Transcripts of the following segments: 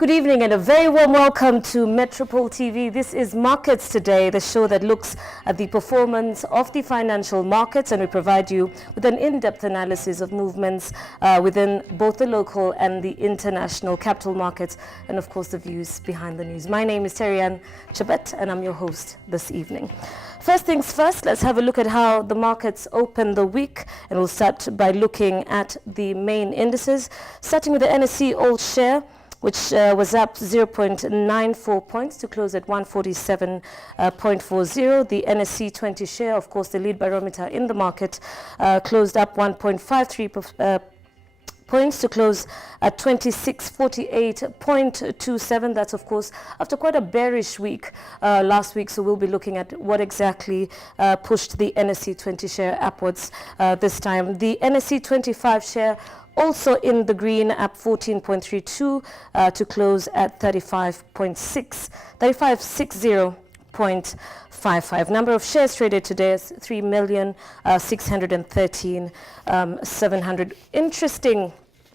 Good evening and a very warm welcome to Metropol TV. This is Markets Today, the show that looks at the performance of the financial markets, and we provide you with an in-depth analysis of movements within both the local and the international capital markets, and of course the views behind the news. My name is Terryanne Chebet and I'm your host this evening. First things first, let's have a look at how the markets open the week, and we'll start by looking at the main indices, starting with the NSE All Share, which was up 0.94 points to close at 147.40. The NSE 20 share, of course, the lead barometer in the market, closed up 1.53 points to close at 2648.27. That's, of course, after quite a bearish week last week. So we'll be looking at what exactly pushed the NSE 20 share upwards this time. The NSE 25 share also in the green, up 14.32 to close at 3560.55. Number of shares traded today is 3,613,700. Interesting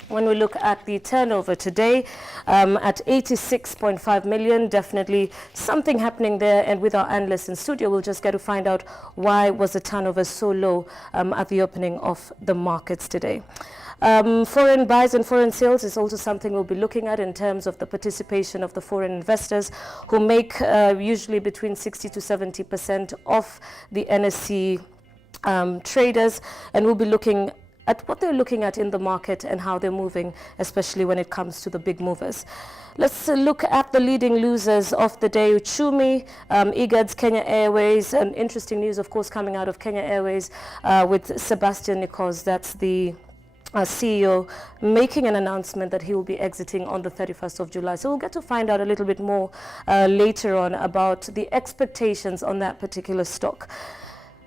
when we look at the turnover today at 86.5 million. Definitely something happening there, and with our analysts in studio we'll just get to find out why was the turnover so low at the opening of the markets today. Foreign buys and foreign sales is also something we'll be looking at in terms of the participation of the foreign investors, who make usually between 60 to 70% of the NSE traders, and we'll be looking at what they're looking at in the market and how they're moving, especially when it comes to the big movers. Let's look at the leading losers of the day. Kirimi, IGAD's Kenya Airways, and interesting news, of course, coming out of Kenya Airways with Sebastian Nichols, that's the CEO, making an announcement that he will be exiting on the 31st of July. So we'll get to find out a little bit more later on about the expectations on that particular stock.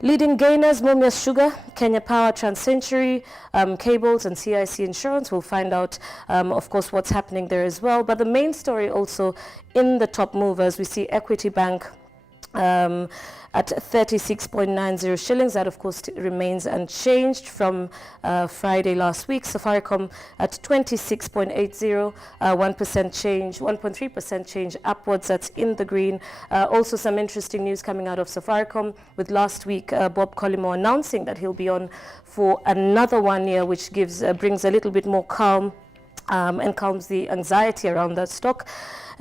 Leading gainers, Mumia Sugar, Kenya Power, TransCentury, Cables and CIC Insurance. We'll find out, of course, what's happening there as well. But the main story also in the top movers, we see Equity Bank at 36.90 shillings. That, of course, remains unchanged from Friday last week. Safaricom at 26.80, 1% change, 1.3% change upwards. That's in the green. Also some interesting news coming out of Safaricom, with last week Bob Collymore announcing that he'll be on for another 1 year, which brings a little bit more calm and calms the anxiety around that stock.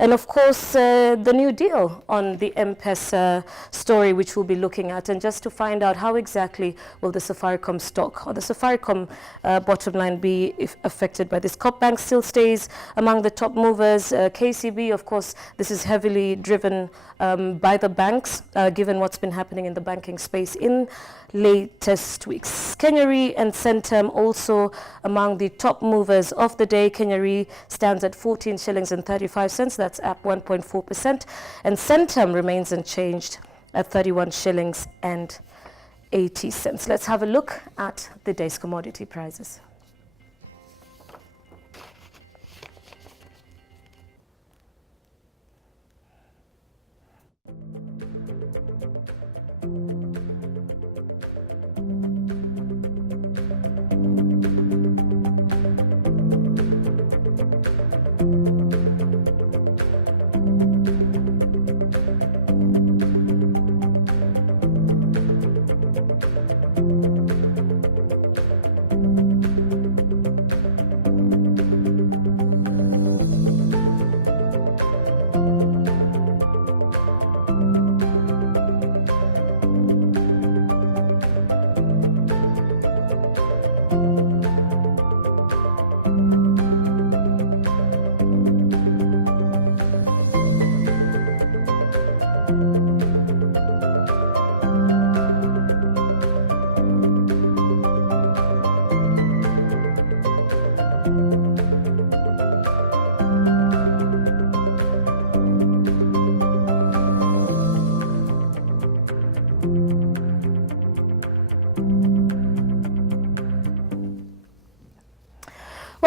And of course, the new deal on the M-Pesa story, which we'll be looking at. And just to find out how exactly will the Safaricom stock or the Safaricom bottom line be affected by this. Copbank still stays among the top movers. KCB, of course, this is heavily driven by the banks, given what's been happening in the banking space in latest weeks. Kenya Re and Centum also among the top movers of the day. Kenya Re stands at 14 shillings and 35 cents. That's up 1.4%. And Centum remains unchanged at 31 shillings and 80 cents. Let's have a look at the day's commodity prices.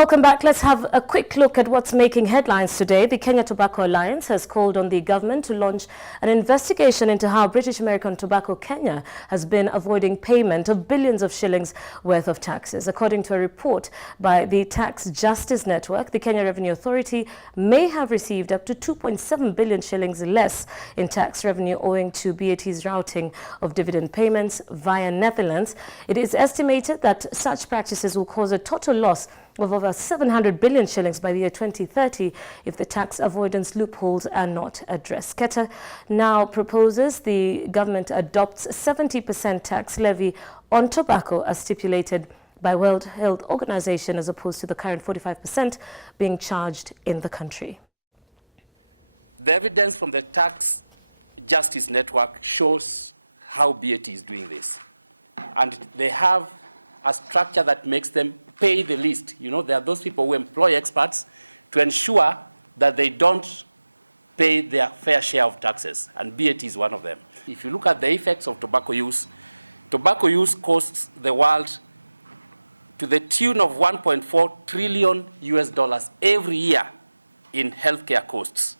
Welcome back. Let's have a quick look at what's making headlines today. The Kenya Tobacco Alliance has called on the government to launch an investigation into how British American Tobacco Kenya has been avoiding payment of billions of shillings worth of taxes. According to a report by the Tax Justice Network, the Kenya Revenue Authority may have received up to 2.7 billion shillings less in tax revenue owing to BAT's routing of dividend payments via Netherlands. It is estimated that such practices will cause a total loss of over 700 billion shillings by the year 2030 if the tax avoidance loopholes are not addressed. Keta now proposes the government adopts 70% tax levy on tobacco as stipulated by World Health Organization as opposed to the current 45% being charged in the country. The evidence from the Tax Justice Network shows how BAT is doing this. And they have a structure that makes them pay the least. You know, there are those people who employ experts to ensure that they don't pay their fair share of taxes, and BAT is one of them. If you look at the effects of tobacco use costs the world to the tune of 1.4 trillion US dollars every year in healthcare costs.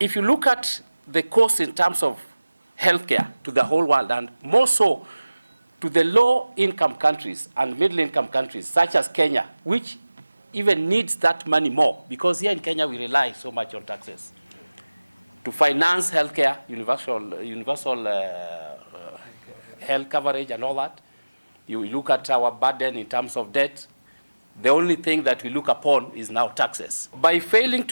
If you look at the costs in terms of healthcare to the whole world, and more so to the low-income countries and middle-income countries, such as Kenya, which even needs that money more, because the only thing that we afford by anything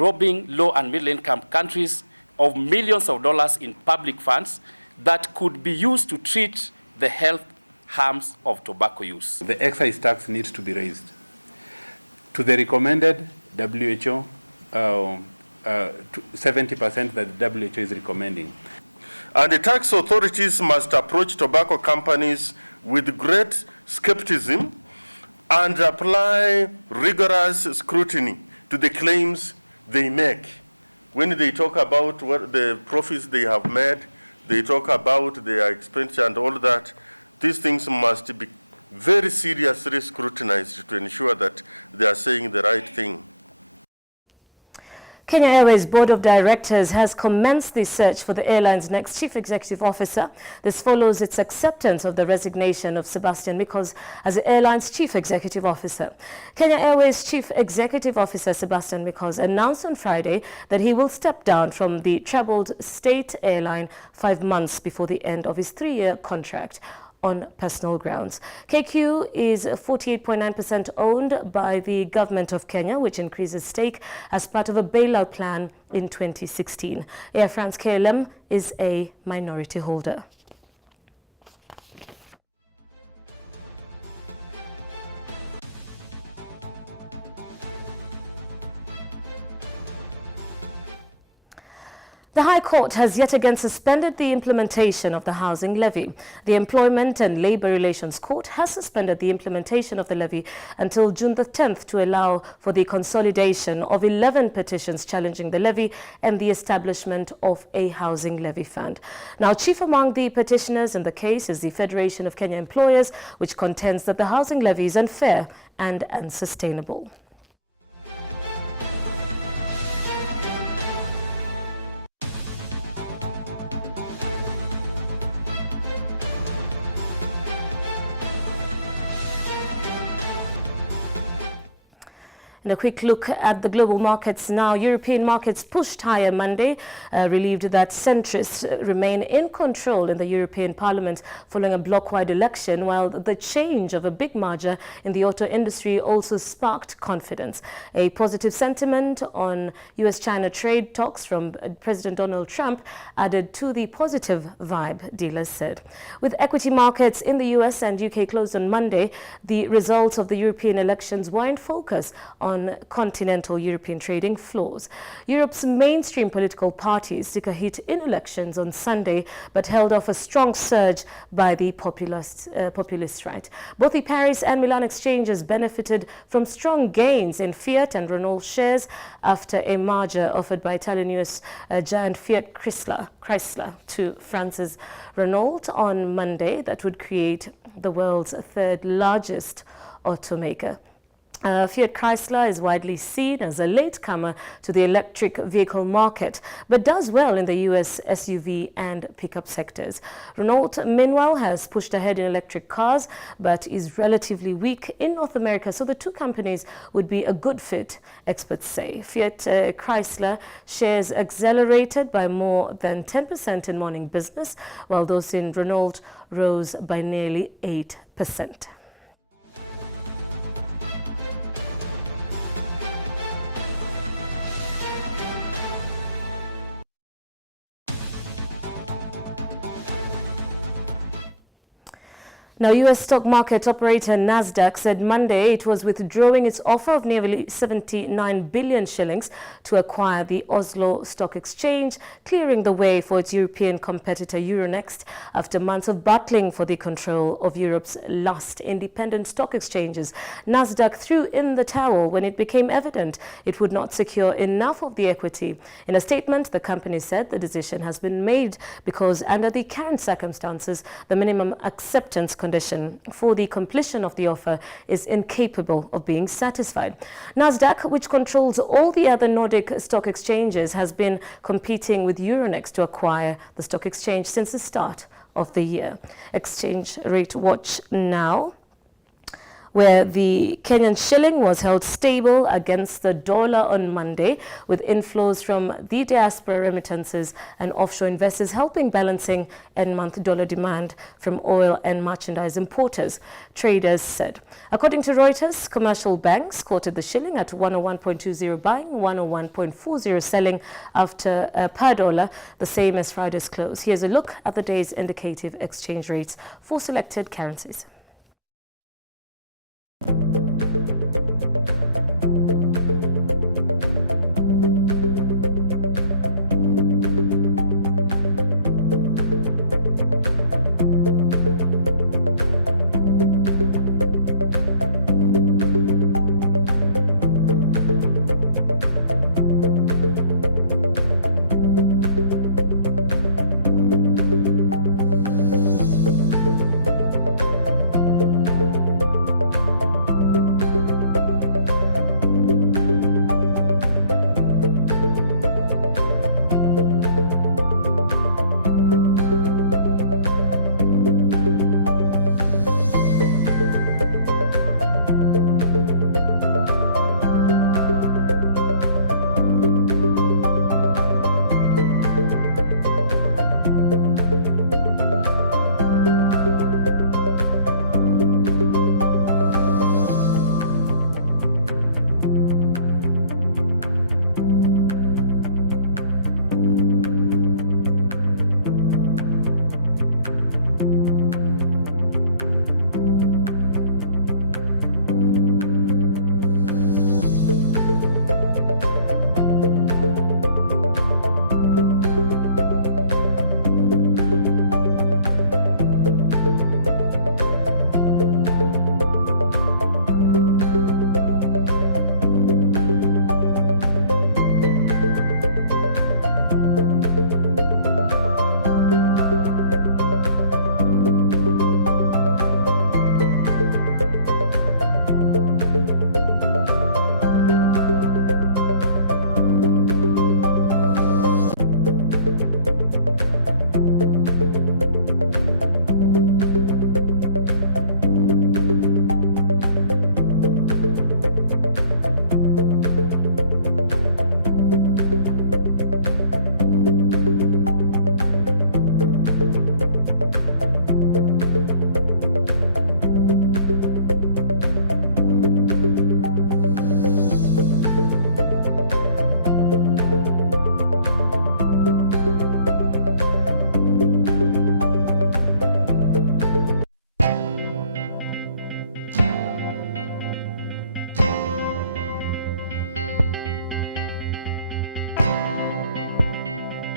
robbing through agreement and practice of millions of dollars public power that could use to keep the health harm of publics. The end of public Kenya Airways Board of Directors has commenced the search for the airline's next Chief Executive Officer. This follows its acceptance of the resignation of Sebastian Mikosz as the airline's Chief Executive Officer. Kenya Airways Chief Executive Officer Sebastian Mikosz announced on Friday that he will step down from the troubled state airline 5 months before the end of his 3-year contract on personal grounds. KQ is 48.9% owned by the government of Kenya, which increases stake as part of a bailout plan in 2016. Air France KLM is a minority holder. The High Court has yet again suspended the implementation of the housing levy. The Employment and Labour Relations Court has suspended the implementation of the levy until June the 10th to allow for the consolidation of 11 petitions challenging the levy and the establishment of a housing levy fund. Now, chief among the petitioners in the case is the Federation of Kenya Employers, which contends that the housing levy is unfair and unsustainable. And a quick look at the global markets now. European markets pushed higher Monday, relieved that centrists remain in control in the European Parliament following a bloc-wide election, while the change of a big merger in the auto industry also sparked confidence. A positive sentiment on US-China trade talks from President Donald Trump added to the positive vibe, dealers said. With equity markets in the US and UK closed on Monday, the results of the European elections were in focus on continental European trading floors. Europe's mainstream political parties took a hit in elections on Sunday, but held off a strong surge by the populist right. Both the Paris and Milan exchanges benefited from strong gains in Fiat and Renault shares after a merger offered by Italian US giant Fiat Chrysler to France's Renault on Monday that would create the world's third largest automaker. Fiat Chrysler is widely seen as a latecomer to the electric vehicle market, but does well in the US SUV and pickup sectors. Renault, meanwhile, has pushed ahead in electric cars, but is relatively weak in North America, so the two companies would be a good fit, experts say. Fiat Chrysler shares accelerated by more than 10% in morning business, while those in Renault rose by nearly 8%. Now, U.S. stock market operator Nasdaq said Monday it was withdrawing its offer of nearly 79 billion shillings to acquire the Oslo Stock Exchange, clearing the way for its European competitor Euronext after months of battling for the control of Europe's last independent stock exchanges. Nasdaq threw in the towel when it became evident it would not secure enough of the equity. In a statement, the company said the decision has been made because under the current circumstances, the minimum acceptance condition for the completion of the offer is incapable of being satisfied. Nasdaq, which controls all the other Nordic stock exchanges, has been competing with Euronext to acquire the stock exchange since the start of the year. Exchange rate watch now, where the Kenyan shilling was held stable against the dollar on Monday, with inflows from the diaspora remittances and offshore investors helping balancing end-month dollar demand from oil and merchandise importers, traders said. According to Reuters, commercial banks quoted the shilling at 101.20 buying, 101.40 selling after per dollar, the same as Friday's close. Here's a look at the day's indicative exchange rates for selected currencies.